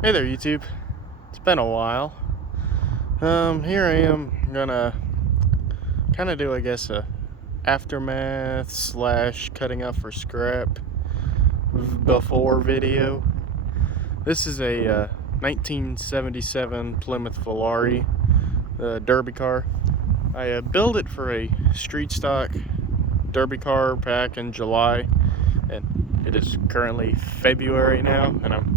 Hey there, YouTube. It's been a while. Here I am gonna kind of do, I guess, a aftermath slash cutting up for scrap before video. This is a 1977 Plymouth Volare derby car. I built it for a street stock derby car back in July, and it is currently February now, and I'm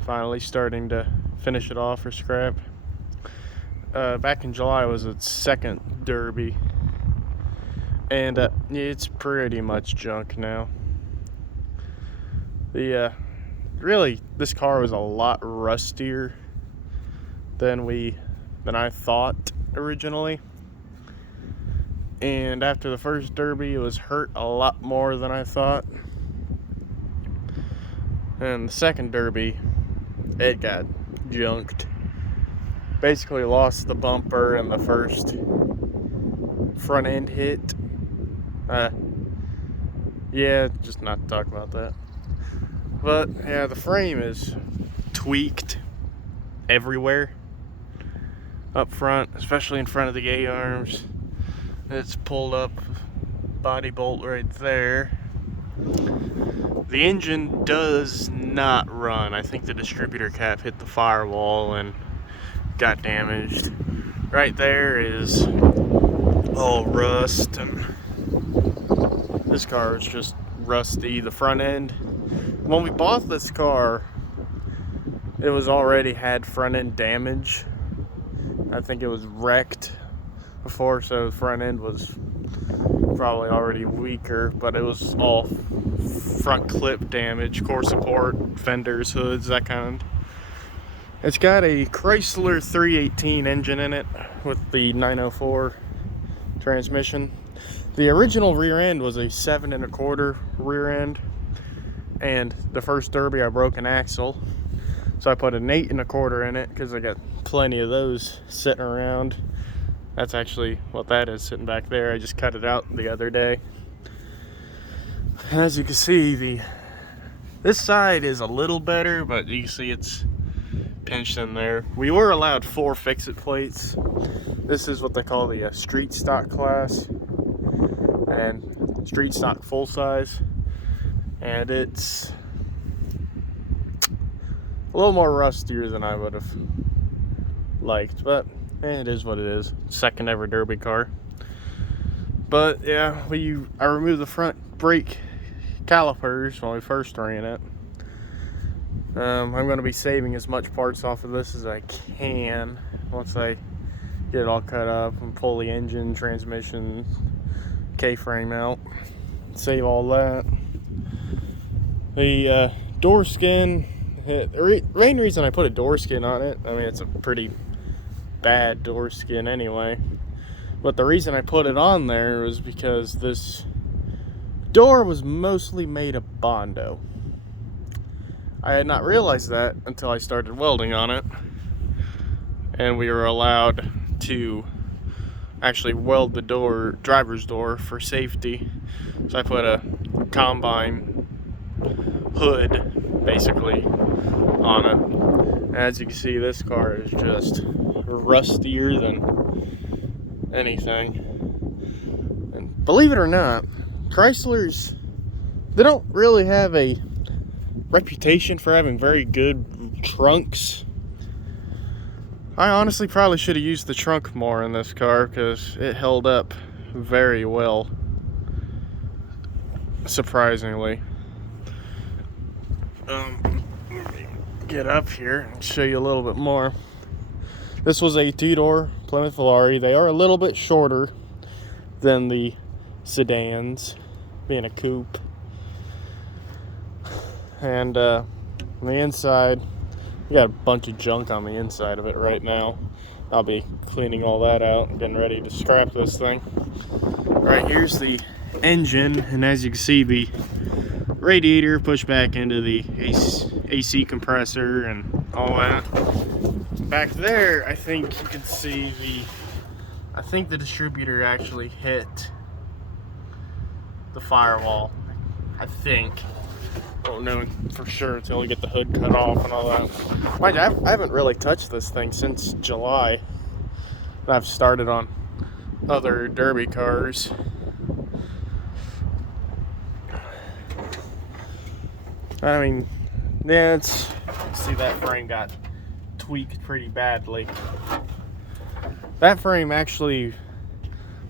finally starting to finish it off for scrap. Back in July was its second derby, and it's pretty much junk now. Really, this car was a lot rustier than I thought originally, and after the first derby it was hurt a lot more than I thought, and the second derby it got junked. Basically lost the bumper and the first front end hit. Yeah, just not to talk about that. But yeah, the frame is tweaked everywhere up front, especially in front of the A-arms. It's pulled up body bolt right there. The engine does not run. I think the distributor cap hit the firewall and got damaged. Right there is all rust, and this car is just rusty. The front end, when we bought this car, it was already had front end damage. I think it was wrecked before, so the front end was probably already weaker, but it was all front clip damage, core support, fenders, hoods, that kind. It's got a Chrysler 318 engine in it with the 904 transmission. The original rear end was a 7 1/4 rear end, and the first derby I broke an axle, so I put an 8 1/4 in it because I got plenty of those sitting around. That's actually what that is sitting back there. I just cut it out the other day. And as you can see, this side is a little better, but you can see it's pinched in there. We were allowed 4 fix-it plates. This is what they call the street stock class, and street stock full size, and it's a little more rustier than I would have liked, but it is what it is. Second ever derby car. But yeah, I removed the front brake calipers when we first ran it. I'm going to be saving as much parts off of this as I can once I get it all cut up and pull the engine, transmission, K-frame out. Save all that. The door skin, the main reason I put a door skin on it, I mean, it's a pretty bad door skin anyway, but the reason I put it on there was because this door was mostly made of Bondo. I had not realized that until I started welding on it, and we were allowed to actually weld the driver's door for safety. So I put a combine hood basically on it. As you can see, this car is just rustier than anything. And believe it or not, Chryslers, they don't really have a reputation for having very good trunks. I honestly probably should have used the trunk more in this car because it held up very well, surprisingly. Let me get up here and show you a little bit more. This was a 2-door Plymouth Volare. They are a little bit shorter than the sedans, being a coupe. And on the inside, we got a bunch of junk on the inside of it right now. I'll be cleaning all that out and getting ready to scrap this thing. Right, here's the engine, and as you can see, the radiator pushed back into the AC compressor and all that. Back there, I think you can see I think the distributor actually hit the firewall. I think. Won't know for sure until we get the hood cut off and all that. Mind you, I haven't really touched this thing since July. I've started on other derby cars. I mean, yeah, see that frame got tweaked pretty badly. That frame actually,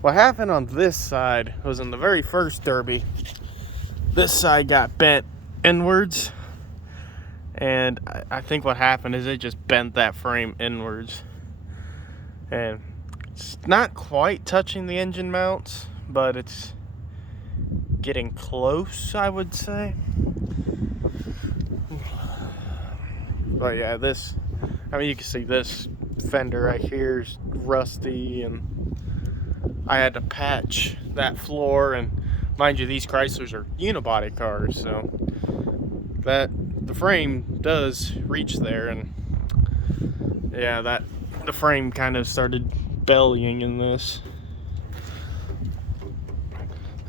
what happened on this side was in the very first derby, this side got bent inwards, and I think what happened is it just bent that frame inwards. And it's not quite touching the engine mounts, but it's getting close, I would say. But yeah, you can see this fender right here is rusty, and I had to patch that floor. And mind you, these Chryslers are unibody cars, so the frame does reach there, and yeah, the frame kind of started bellying in this.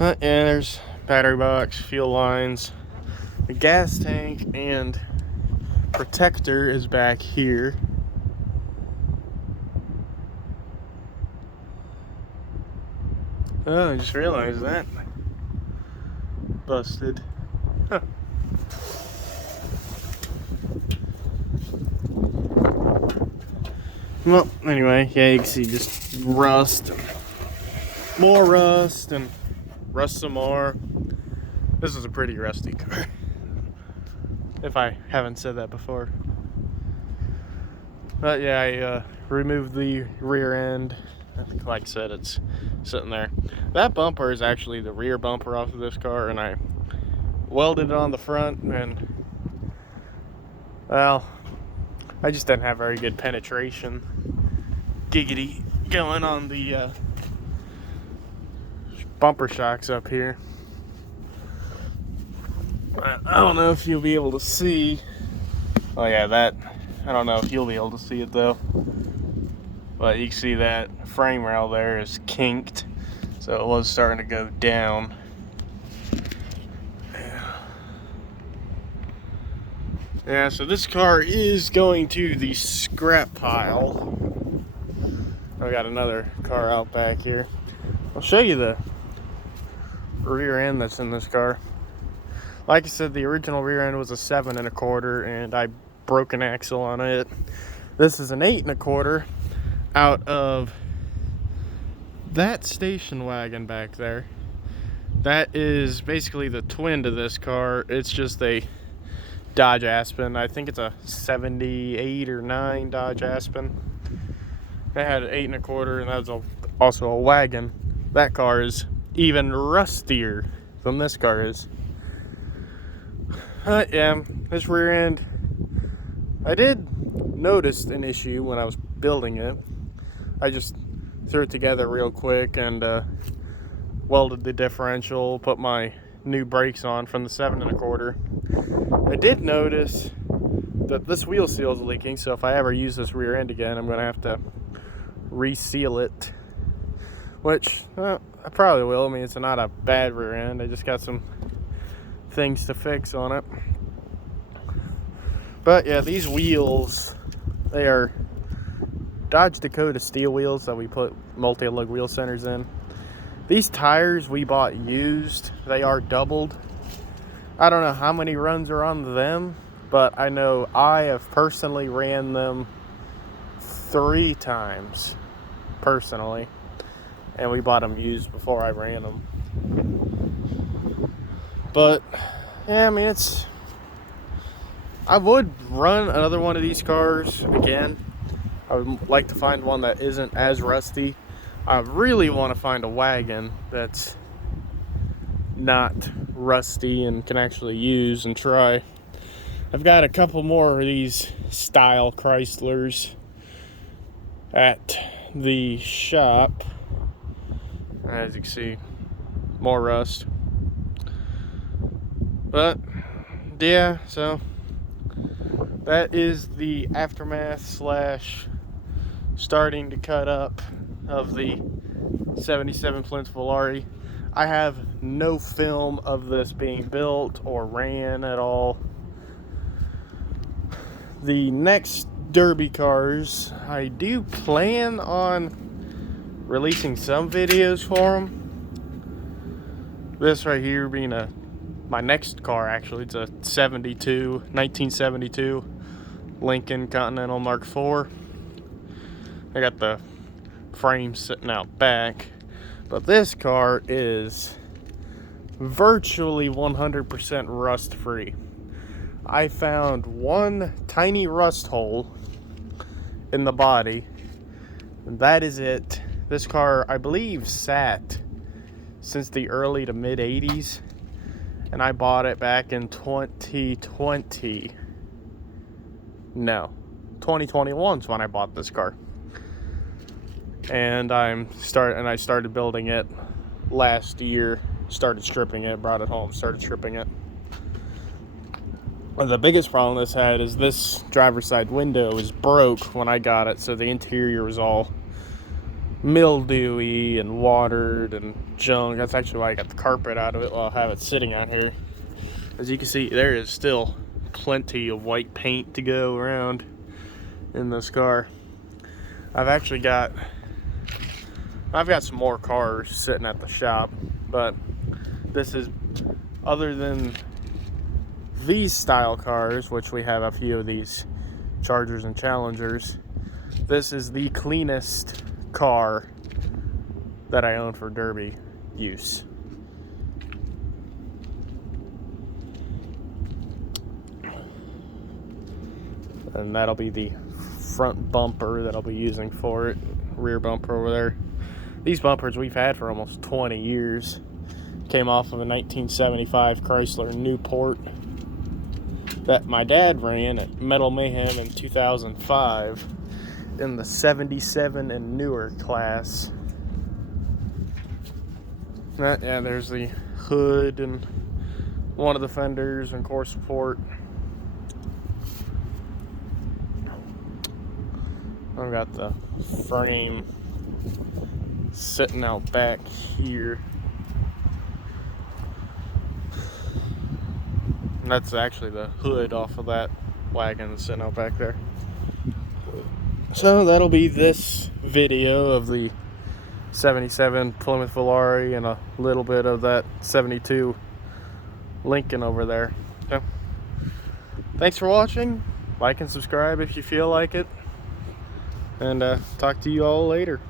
Yeah, there's battery box, fuel lines, the gas tank, and protector is back here. Oh, I just realized that. Busted. Huh. Well, anyway, yeah, you can see just rust, more rust, and rust some more. This is a pretty rusty car, if I haven't said that before. But yeah, I removed the rear end. Like I said, it's sitting there. That bumper is actually the rear bumper off of this car, and I welded it on the front, and well, I just didn't have very good penetration giggity going on the bumper shocks up here. I don't know if you'll be able to see. Oh yeah, I don't know if you'll be able to see it though. But you can see that frame rail there is kinked, so it was starting to go down. Yeah, so this car is going to the scrap pile. I got another car out back here. I'll show you the rear end that's in this car. Like I said, the original rear end was a 7 1/4, and I broke an axle on it. This is an 8 1/4 out of that station wagon back there. That is basically the twin to this car. It's just a Dodge Aspen. I think it's a 78 or 9 Dodge Aspen. It had an 8 1/4, and that was also a wagon. That car is even rustier than this car is. Yeah, this rear end, I did notice an issue when I was building it. I just threw it together real quick and welded the differential, put my new brakes on from the 7 1/4. I did notice that this wheel seal is leaking, so if I ever use this rear end again, I'm going to have to reseal it, which I probably will. I mean, it's not a bad rear end. I just got some things to fix on it. But yeah, these wheels, they are Dodge Dakota steel wheels that we put multi-lug wheel centers in. These tires we bought used. They are doubled. I don't know how many runs are on them, but I know I have personally ran them 3 times personally, and we bought them used before I ran them. But yeah, I mean, I would run another one of these cars again. I would like to find one that isn't as rusty. I really want to find a wagon that's not rusty and can actually use and try. I've got a couple more of these style Chryslers at the shop. As you can see, more rust. But yeah, so that is the aftermath slash starting to cut up of the 77 Plymouth Volare. I have no film of this being built or ran at all. The next derby cars, I do plan on releasing some videos for them. This right here being my next car, actually. It's a 1972 Lincoln Continental Mark IV. I got the frame sitting out back, but this car is virtually 100% rust free. I found one tiny rust hole in the body, and that is it. This car, I believe, sat since the early to mid 80s, and I bought it back in 2020. No, 2021 is when I bought this car. And I started building it last year. Started stripping it, brought it home, started stripping it. Well, the biggest problem this had is this driver's side window is broke when I got it, so the interior was all mildewy and watered and junk. That's actually why I got the carpet out of it while I have it sitting out here. As you can see, there is still plenty of white paint to go around in this car. I've got some more cars sitting at the shop, but this is, other than these style cars, which we have a few of these Chargers and Challengers, this is the cleanest car that I own for derby use. And that'll be the front bumper that I'll be using for it. Rear bumper over there. These bumpers we've had for almost 20 years. Came off of a 1975 Chrysler Newport that my dad ran at Metal Mayhem in 2005 in the 77 and newer class. Yeah, there's the hood and one of the fenders and core support. I've got the frame sitting out back here. And that's actually the hood off of that wagon sitting out back there. So that'll be this video of the 77 Plymouth Volare and a little bit of that 72 Lincoln over there. So, thanks for watching. Like and subscribe if you feel like it. And talk to you all later.